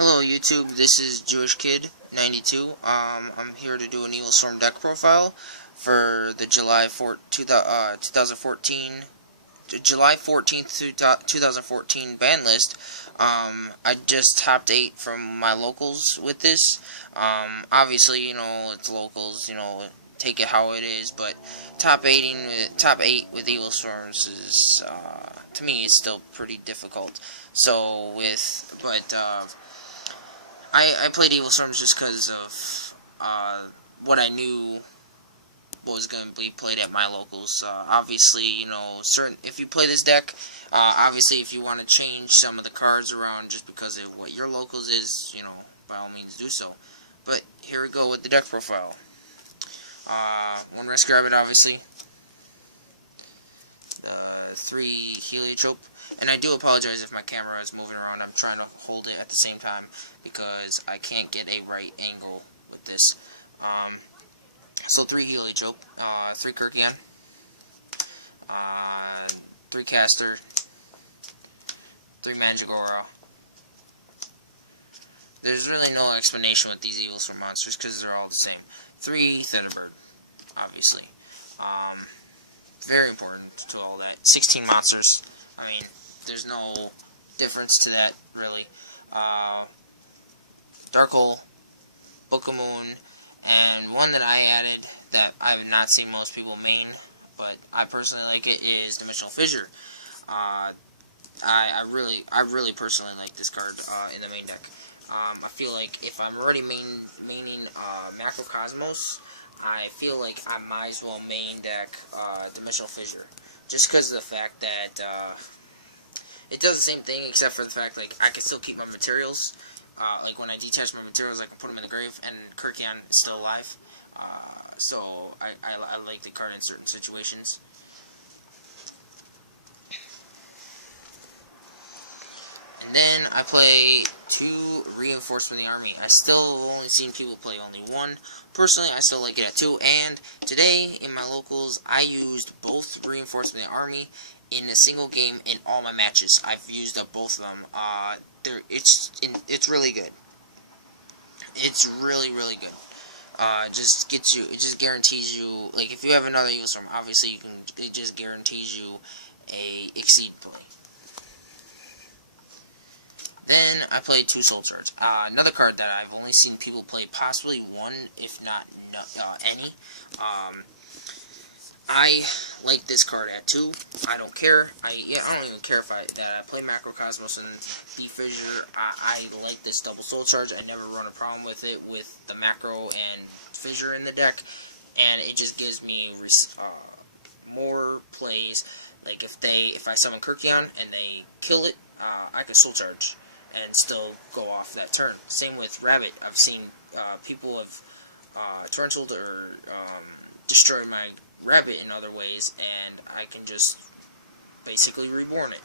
Hello YouTube, this is Jewish Kid 92. I'm here to do an Evilswarm deck profile for the July 14th, 2014 ban list. I just topped 8 from my locals with this. Obviously, it's locals, take it how it is, but top 8 with Evilswarms is, to me, is still pretty difficult. So, I played Evilswarms just because of what I knew was going to be played at my locals. Obviously, if you play this deck, obviously if you want to change some of the cards around just because of what your locals is, by all means do so. But here we go with the deck profile. One Rescue Rabbit, obviously. 3 Heliotrope. And I do apologize if my camera is moving around. I'm trying to hold it at the same time because I can't get a right angle with this. So 3 Heliotrope, 3 Kirkion, 3 Caster, 3 Mandragora. There's really no explanation with these Evilswarm monsters because they're all the same. 3 Thunderbird, obviously. Very important to all that. 16 monsters. I mean, there's no difference to that, really. Dark Hole, Book of Moon, and one that I added that I have not seen most people main, but I personally like it, is Dimensional Fissure. I really personally like this card in the main deck. I feel like if I'm already maining Macrocosmos, I feel like I might as well main deck Dimensional Fissure, just because of the fact that it does the same thing, except for the fact like I can still keep my materials. Like when I detach my materials, I can put them in the grave, and Kirkion is still alive. So I like the card in certain situations. And then I play 2 Reinforcement of the Army. I still have only seen people play only 1. Personally, I still like it at 2. And today, in my locals, I used both Reinforcement of the Army in a single game in all my matches. I've used up both of them. It's really good. It's really good. It just guarantees you, like, if you have another Evilswarm, obviously it just guarantees you a Exceed play. Then I played 2 Soul Shards. Another card that I've only seen people play possibly 1, if not any. I like this card at 2. I don't care. I don't even care if I play Macrocosmos and Fissure. I like this double Soul Charge. I never run a problem with it with the Macro and Fissure in the deck, and it just gives me more plays. Like if I summon Kirkion and they kill it, I can Soul Charge and still go off that turn. Same with Rabbit. I've seen people have torrented or destroyed my Rabbit in other ways, and I can just basically reborn it.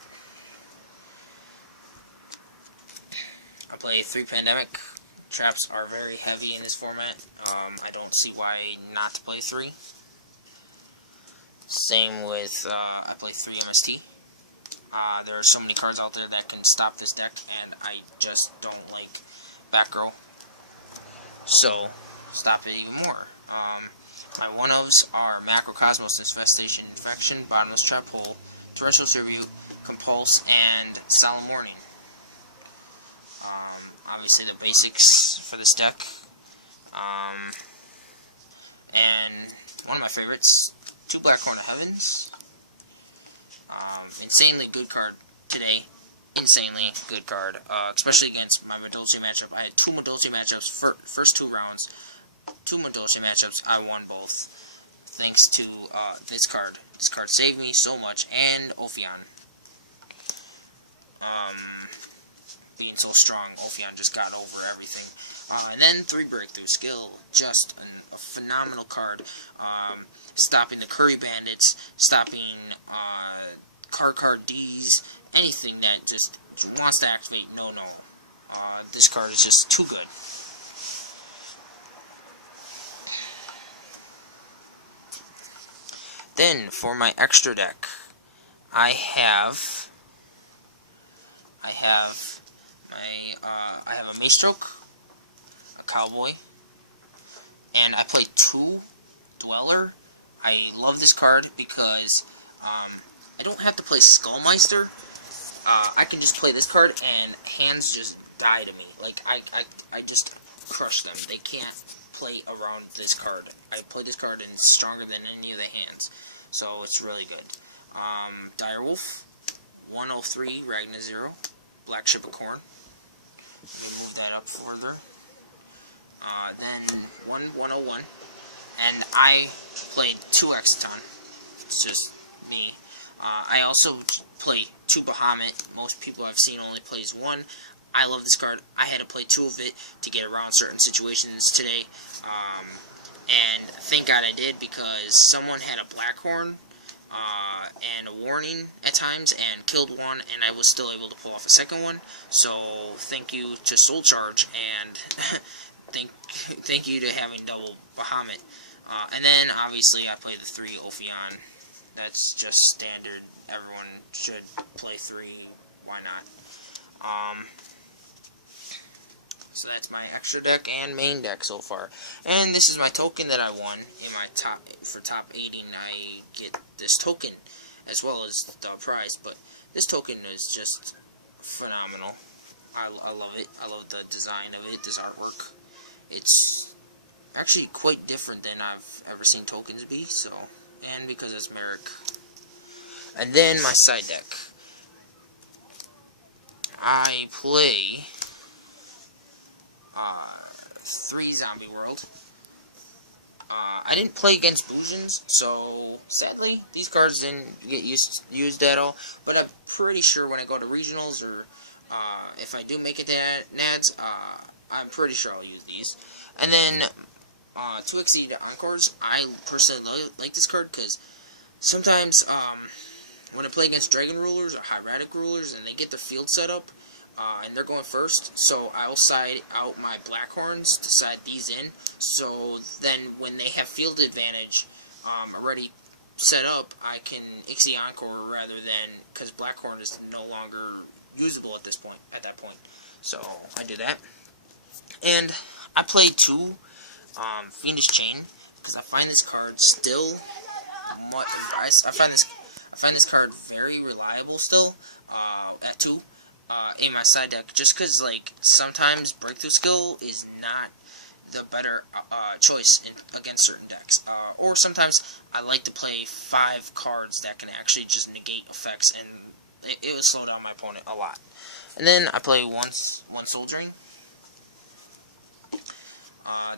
I play 3 Pandemic. Traps are very heavy in this format. I don't see why not to play 3. Same with, I play 3 MST. There are so many cards out there that can stop this deck, and I just don't like back row. So, stop it even more. My one-ofs are Macrocosmos Infestation Infection, Bottomless Trap Hole, Torrential Tribute, Compulse, and Solemn Warning. Obviously the basics for this deck. And one of my favorites, 2 Blackhorn of Heavens. Insanely good card today. Insanely good card, especially against my madolche matchup. I had 2 madolche matchups, first 2 rounds. 2 madolche matchups, I won both, thanks to this card. This card saved me so much, and Ophion. Being so strong, Ophion just got over everything. And then 3 Breakthrough Skill, just a phenomenal card. Stopping the Curry Bandits, stopping card Ds, anything that just wants to activate, no. This card is just too good. Then, for my extra deck, I have I have a Maestroke, a Cowboy, and I play 2 Dweller. I love this card because I don't have to play Skullmeister. I can just play this card and hands just die to me. Like, I just crush them. They can't play around this card. I play this card and it's stronger than any of the hands. So it's really good. Direwolf, 103, Ragna 0, Black Ship of Corn. Move that up further. Then 101, and I played 2 Exciton. It's just me. I also play 2 Bahamut. Most people I've seen only plays 1. I love this card. I had to play 2 of it to get around certain situations today. And thank God I did, because someone had a Blackhorn and a warning at times and killed one, and I was still able to pull off a second one. So thank you to Soul Charge, and thank you to having double Bahamut. And then obviously I play the 3 Ophion. That's just standard. Everyone should play 3. Why not? So that's my extra deck and main deck so far. And this is my token that I won in my top 18. I get this token as well as the prize, but this token is just phenomenal. I love it. I love the design of it, this artwork. It's actually quite different than I've ever seen tokens be, so, and because it's Merrick. And then my side deck. I play 3 Zombie World. I didn't play against Boojins, so sadly these cards didn't get used at all. But I'm pretty sure when I go to regionals, or if I do make it to Nads, I'm pretty sure I'll use these. And then 2 Exceed Encores. I personally like this card because sometimes when I play against Dragon Rulers or Hieratic Rulers and they get the field set up, and they're going first, so I will side out my Blackhorns to side these in, so then when they have field advantage already set up, I can Ixie Encore rather than, because Blackhorn is no longer usable at that point. So I do that. And I play 2 Fiendish Chain, because I find this card still I find this card very reliable still at 2. In my side deck, just because, like, sometimes Breakthrough Skill is not the better choice against certain decks. Or sometimes I like to play 5 cards that can actually just negate effects, and it would slow down my opponent a lot. And then I play one Soldiering.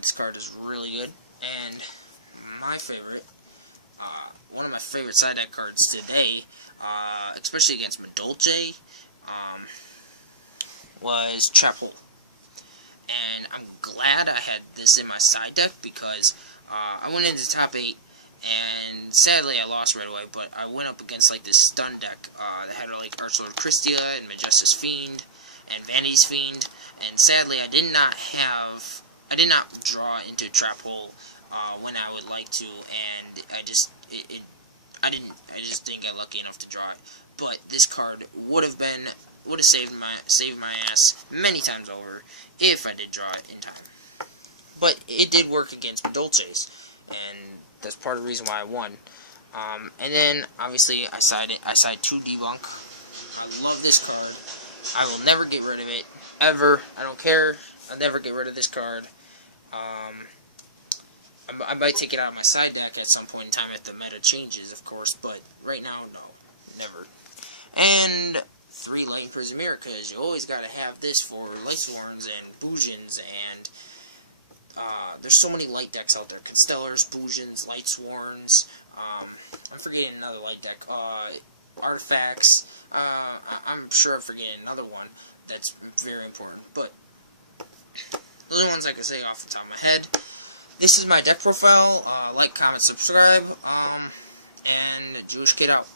This card is really good, and my favorite, one of my favorite side deck cards today, especially against madolche, was Trap Hole. And I'm glad I had this in my side deck because I went into top 8 and sadly I lost right away, but I went up against like this stun deck that had like Archlord Christia and Majestus Fiend and Vanity's Fiend, and sadly I did not draw into Trap Hole when I would like to, and I just didn't get lucky enough to draw it. But this card would have saved my ass many times over if I did draw it in time. But it did work against madolches, and that's part of the reason why I won. And then obviously I side 2 Debunk. I love this card. I will never get rid of it ever. I don't care. I'll never get rid of this card. I might take it out of my side deck at some point in time if the meta changes, of course, but right now, no, never. And 3 Light Prismera, because you always got to have this for Evilswarms and Boojins, and there's so many light decks out there. Constellars, Boojins, Lightsworns, I'm forgetting another light deck, Artifacts, I'm sure I'm forgetting another one that's very important, but those are ones I can say off the top of my head. This is my deck profile. Like, comment, subscribe, and Jewish Kid out.